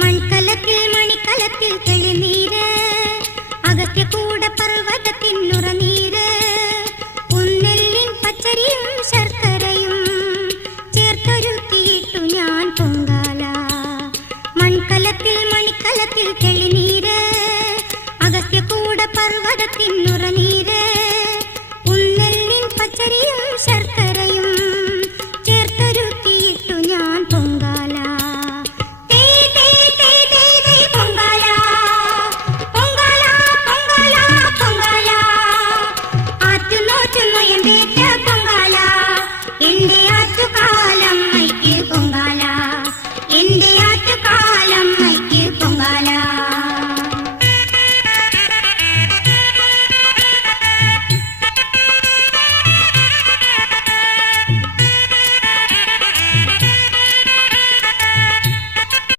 മൺകലത്തിൽ മണിക്കലത്തിൽ തെളിനീര് അഗസ്ത്യകൂട പർവ്വതത്തിനുറനീര് പുന്നെല്ലിൻ പച്ചരിയും ശർക്കരയും ചേർത്തൊരുക്കിയിട്ടു ഞാൻ പൊങ്കാല. മൺകലത്തിൽ മണിക്കലത്തിൽ തെളിനീര് അഗസ്ത്യകൂട പർവ്വതത്തിനുറനീര്